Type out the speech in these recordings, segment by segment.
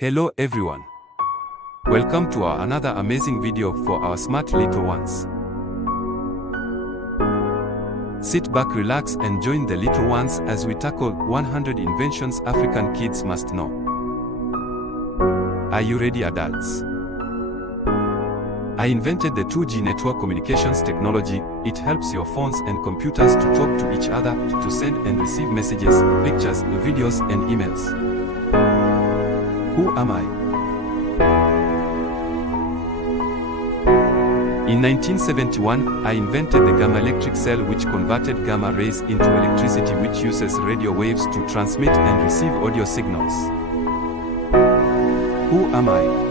Hello everyone. Welcome to our another amazing video for our smart little ones. Sit back, relax and join the little ones as we tackle 100 inventions African kids must know. Are you ready, adults? I invented the 2G network communications technology. It helps your phones and computers to talk to each other, to send and receive messages, pictures, videos and emails. Who am I? In 1971, I invented the gamma electric cell, which converted gamma rays into electricity, which uses radio waves to transmit and receive audio signals. Who am I?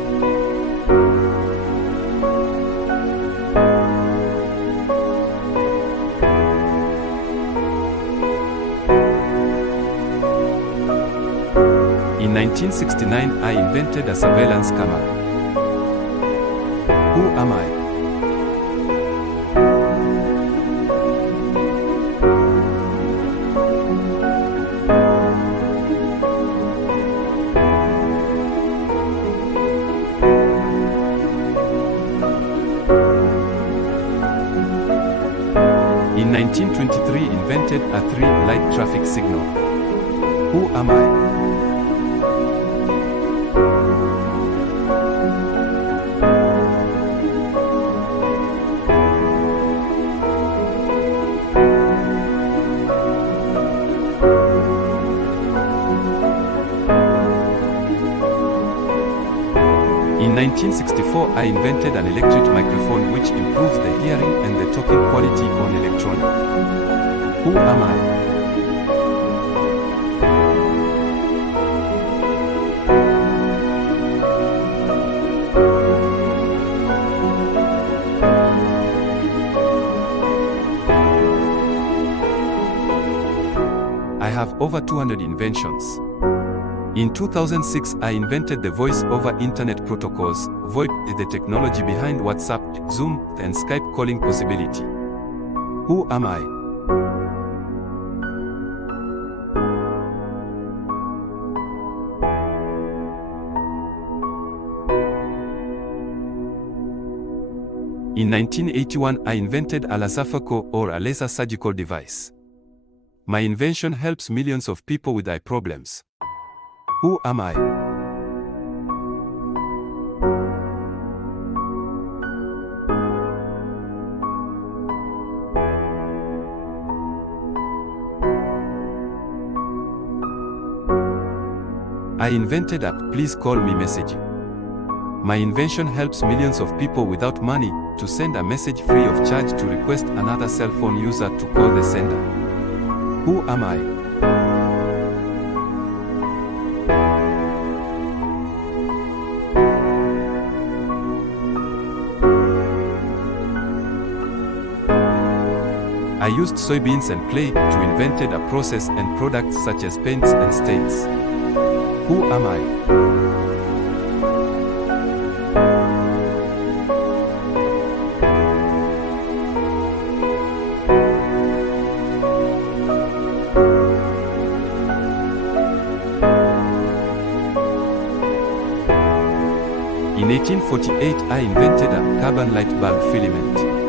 In 1969, I invented a surveillance camera. Who am I? In 1923, invented a 3-light traffic signal. Who am I? In 1964, I invented an electric microphone which improves the hearing and the talking quality on electronic. Who am I? I have over 200 inventions. In 2006, I invented the Voice over Internet protocols. VoIP is the technology behind WhatsApp, Zoom, and Skype calling possibility. Who am I? In 1981, I invented a laserphaco, or a laser surgical device. My invention helps millions of people with eye problems. Who am I? I invented a Please Call Me messaging. My invention helps millions of people without money to send a message free of charge to request another cell phone user to call the sender. Who am I? I used soybeans and clay to invent a process and products such as paints and stains. Who am I? In 1848, I invented a carbon light bulb filament.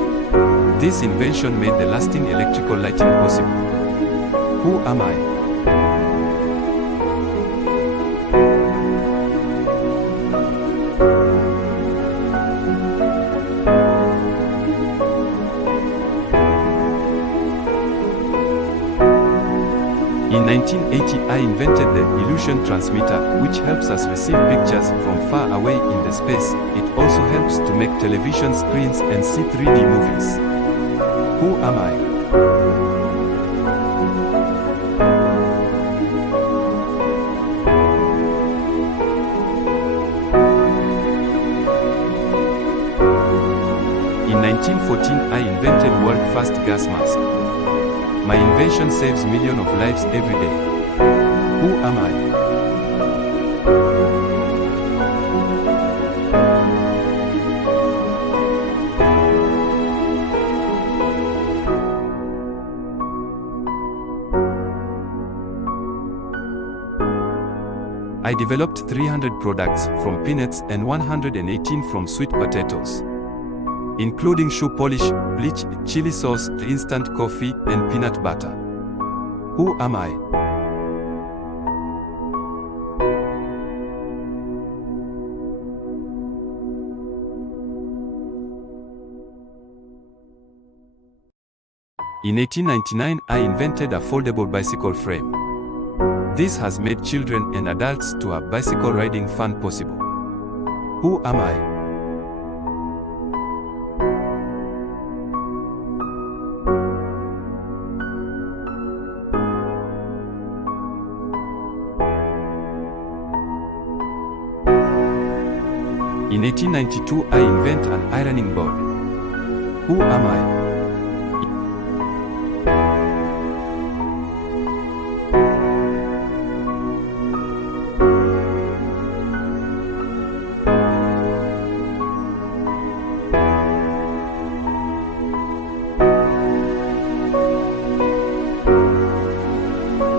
This invention made the lasting electrical lighting possible. Who am I? In 1980, I invented the illusion transmitter, which helps us receive pictures from far away in the space. It also helps to make television screens and see 3D movies. Who am I? In 1914, I invented world's first gas mask. My invention saves millions of lives every day. Who am I? I I developed 300 products from peanuts and 118 from sweet potatoes, including shoe polish, bleach, chili sauce, instant coffee, and peanut butter. Who am I? In 1899, I invented a foldable bicycle frame. This has made children and adults to have bicycle riding fun possible. Who am I? In 1892, I invent an ironing board. Who am I?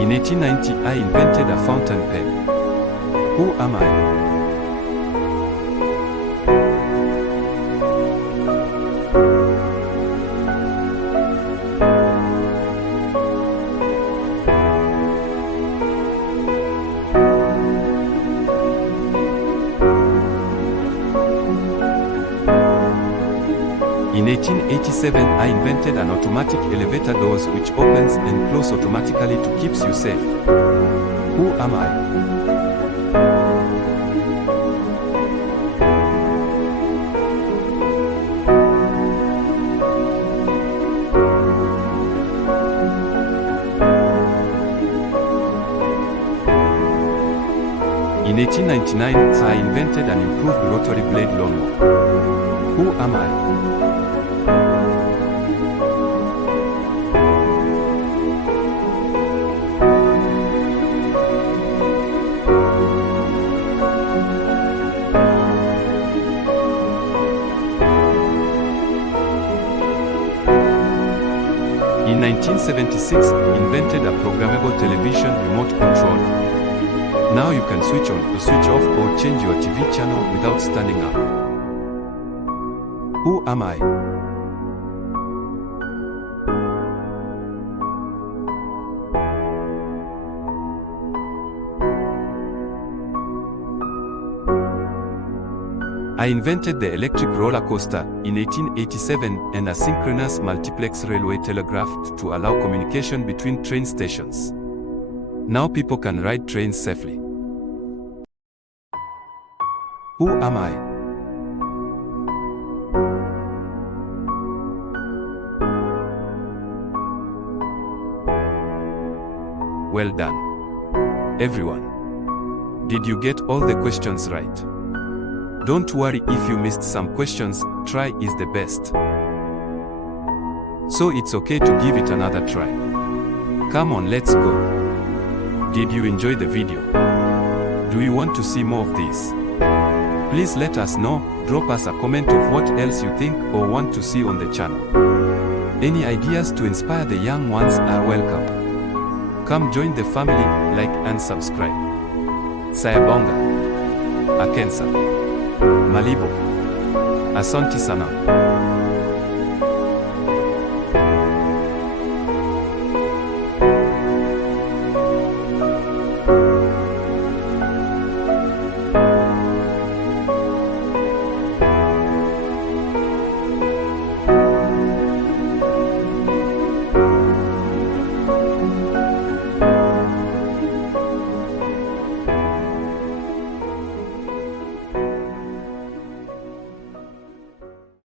In 1890, I invented a fountain pen. Who am I? In 1887, I invented an automatic elevator doors which opens and closes automatically to keep you safe. Who am I? In 1899, I invented an improved rotary blade lawnmower. Who am I? In 1976, invented a programmable television remote control. Now you can switch on or switch off or change your TV channel without standing up. Who am I? I invented the electric roller coaster in 1887 and a synchronous multiplex railway telegraph to allow communication between train stations. Now people can ride trains safely. Who am I? Well done, everyone. Did you get all the questions right? Don't worry if you missed some questions, try is the best. So it's okay to give it another try. Come on, let's go. Did you enjoy the video? Do you want to see more of this? Please let us know, drop us a comment of what else you think or want to see on the channel. Any ideas to inspire the young ones are welcome. Come join the family, like and subscribe. Sayabonga. Akensa. Malibo. Asante sana.